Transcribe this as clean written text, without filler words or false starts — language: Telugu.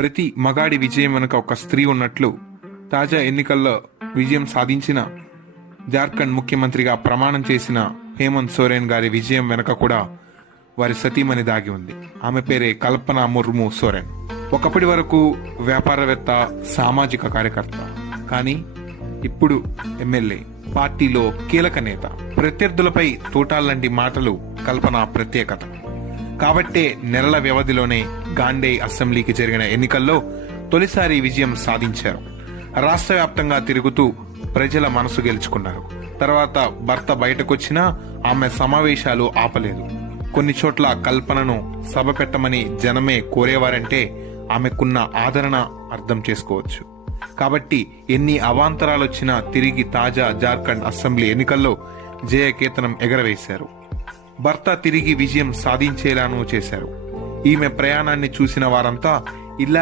ప్రతి మగాడి విజయం వెనుక ఒక స్త్రీ ఉన్నట్లు తాజా ఎన్నికల్లో విజయం సాధించిన జార్ఖండ్ ముఖ్యమంత్రిగా ప్రమాణం చేసిన హేమంత్ సోరెన్ గారి విజయం వెనుక కూడా వారి సతీమణి దాగి ఉంది. ఆమె పేరే కల్పన ముర్ము సోరెన్. ఒకప్పటి వరకు వ్యాపారవేత్త, సామాజిక కార్యకర్త, కానీ ఇప్పుడు ఎమ్మెల్యే, పార్టీలో కీలక నేత. ప్రత్యర్థులపై తూటాల్లాంటి మాటలు కల్పన ప్రత్యేకత. కాబట్టే నెలల వ్యవధిలోనే గాండే అసెంబ్లీకి జరిగిన ఎన్నికల్లో తొలిసారి విజయం సాధించారు. రాష్ట్ర వ్యాప్తంగా తిరుగుతూ ప్రజల మనసు గెలుచుకున్నారు. తర్వాత భర్త బయటకొచ్చినా ఆమె సమావేశాలు ఆపలేదు. కొన్ని చోట్ల కల్పనను సభ పెట్టమని జనమే కోరేవారంటే ఆమెకున్న ఆదరణ అర్థం చేసుకోవచ్చు. కాబట్టి ఎన్ని అవాంతరాలొచ్చినా తిరిగి తాజా జార్ఖండ్ అసెంబ్లీ ఎన్నికల్లో జయకేతనం ఎగరవేశారు. భర్త తిరిగి విజయం సాధించేలానూ చేశారు. ఈమె ప్రయాణాన్ని చూసిన వారంతా ఇల్లాలి